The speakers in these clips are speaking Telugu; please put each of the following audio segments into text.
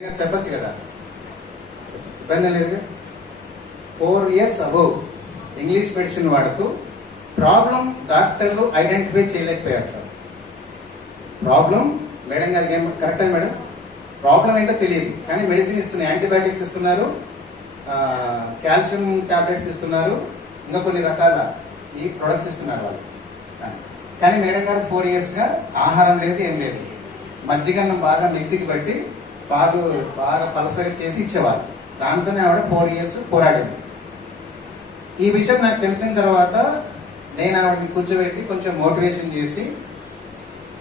చెప్పచ్చు కదా, ఇబ్బంది లేదు. 4 years అబౌవ్ ఇంగ్లీష్ మెడిసిన్ వాడుతూ ప్రాబ్లం డాక్టర్లు ఐడెంటిఫై చేయలేకపోయారు సార్. ప్రాబ్లం మేడం గారికి ఏం కరెక్ట్ అని మేడం, ప్రాబ్లం ఏంటో తెలియదు కానీ మెడిసిన్ ఇస్తున్నారు, యాంటీబయాటిక్స్ ఇస్తున్నారు, కాల్షియం టాబ్లెట్స్ ఇస్తున్నారు, ఇంకా కొన్ని రకాల ఈ ప్రొడక్ట్స్ ఇస్తున్నారు వాళ్ళు. కానీ మేడం గారు 4 yearsగా ఆహారం లేదు, ఏం లేదు. మజ్జిగన్నం బాగా మిక్సీకి బట్టి పాలు బాగా పలసగా చేసి ఇచ్చేవాళ్ళు. దాంతోనే ఆవిడ 4 years పోరాడింది. ఈ విషయం నాకు తెలిసిన తర్వాత నేను ఆవిడని కూర్చోబెట్టి కొంచెం మోటివేషన్ చేసి,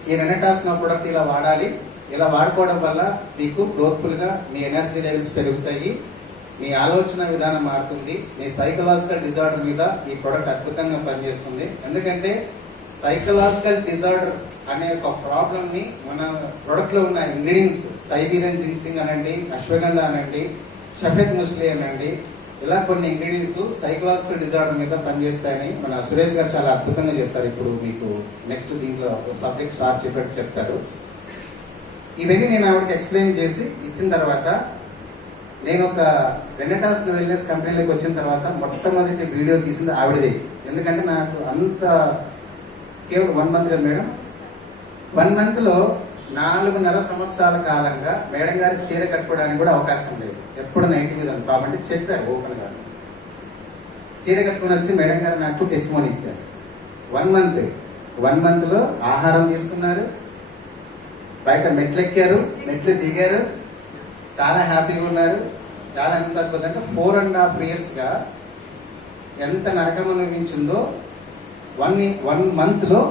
ఈ రెనటాస్ నా ప్రొడక్ట్ ఇలా వాడాలి, ఇలా వాడుకోవడం వల్ల మీకు గ్రోత్ఫుల్గా మీ ఎనర్జీ లెవెల్స్ పెరుగుతాయి, మీ ఆలోచన విధానం మారుతుంది, మీ సైకలాజికల్ డిజార్డర్ మీద ఈ ప్రొడక్ట్ అద్భుతంగా పనిచేస్తుంది. ఎందుకంటే సైకలాజికల్ డిజార్డర్ అనే ఒక ప్రాబ్లమ్ని మన ప్రొడక్ట్లో ఉన్న ఇంగ్రీడియంట్స్, సైబీరియన్ జిన్సింగ్ అనండి, అశ్వగంధ అనండి, షఫెద్ ముస్లి అనండి, ఇలా కొన్ని ఇంగ్రీడియంట్స్ సైకలాజికల్ డిజార్డర్ మీద పనిచేస్తాయని మన సురేష్ గారు చాలా అద్భుతంగా చెప్తారు. ఇప్పుడు మీకు నెక్స్ట్ దీంట్లో సబ్జెక్ట్ సార్ చెప్పేట్టు చెప్తారు. ఇవన్నీ నేను ఆవిడకి ఎక్స్ప్లెయిన్ చేసి ఇచ్చిన తర్వాత, నేను ఒక రెనటాస్ వెల్నెస్ కంపెనీలోకి వచ్చిన తర్వాత మొట్టమొదటి వీడియో తీసింది ఆవిడదే. ఎందుకంటే నాకు అంత కేవలం 1 month కదా మేడం, 1 monthలో 4.5 సంవత్సరాల కాలంగా మేడం గారి చీర కట్టుకోవడానికి కూడా అవకాశం లేదు. ఎప్పుడు నైట్ మీద కాబట్టి చెప్పారు ఓపెన్ గా. చీర కట్టుకుని వచ్చి మేడం గారు నాకు టెస్ట్ మోన్ ఇచ్చారు. 1 monthలో ఆహారం తీసుకున్నారు, బయట మెట్లు ఎక్కారు, మెట్లు దిగారు, చాలా హ్యాపీగా ఉన్నారు. చాలా ఎంత అద్భుతం అంటే 4.5 yearsగా ఎంత నరకం అనిపించిందో 1 monthలో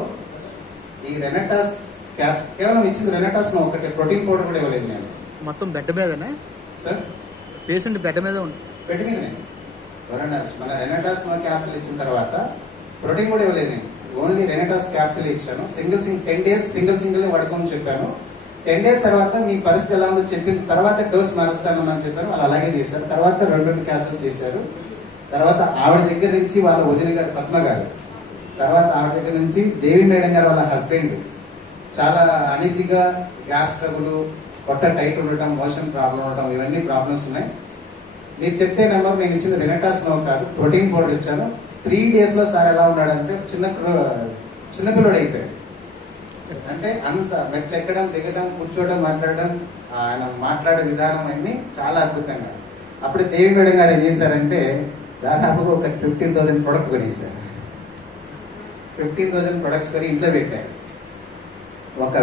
ఈ రెనటాస్ కేవలం ఇచ్చింది రెనటాస్ ఒకటి, ప్రోటీన్ పౌడర్ కూడా ఇవ్వలేదు నేను. మొత్తం బెడ్ మీదనే సార్, పేషెంట్ బెడ్ మీద బెడ్ మీదనే మన రెనటాస్ క్యాప్సిల్ ఇచ్చిన తర్వాత ప్రోటీన్ కూడా ఇవ్వలేదు నేను, ఓన్లీ రెనటాస్ క్యాప్సిల్ ఇచ్చాను. 10 days సింగిల్ వాడుకోమని చెప్పాను. 10 days తర్వాత మీ పరిస్థితి ఎలా ఉందో చెప్పిన తర్వాత డోస్ మారుస్తానని చెప్పారు. వాళ్ళు అలాగే చేశారు. తర్వాత 2 క్యాప్సిల్స్ చేశారు. తర్వాత ఆవిడ దగ్గర నుంచి వాళ్ళ వదిన గారు పద్మ గారు, తర్వాత ఆవిడ దగ్గర నుంచి దేవి మేడం గారు వాళ్ళ హస్బెండ్ చాలా అనీజీగా, గ్యాస్ ట్రబుల్, పొట్ట టైట్ ఉండటం, మోషన్ ప్రాబ్లం ఉండటం, ఇవన్నీ ప్రాబ్లమ్స్ ఉన్నాయి. మీరు చెప్తే నెంబర్ నేను ఇచ్చింది రెనటాస్ నో కాదు, ప్రోటీన్ పౌడర్ ఇచ్చాను. 3 daysలో సార్ ఎలా ఉన్నాడంటే చిన్నపిల్లడు అయిపోయాడు. అంటే అంత మెట్లు ఎక్కడం, దిగడం, కూర్చోవడం, మాట్లాడడం, ఆయన మాట్లాడే విధానం అన్ని చాలా అద్భుతంగా. అప్పుడు దేవి మేడం గారు ఏం చేశారంటే దాదాపుగా ఒక 15,000 ప్రొడక్ట్ కొనేశారు. 15,000 ప్రొడక్ట్స్ కొని ఇంట్లో పెట్టారు. ఒక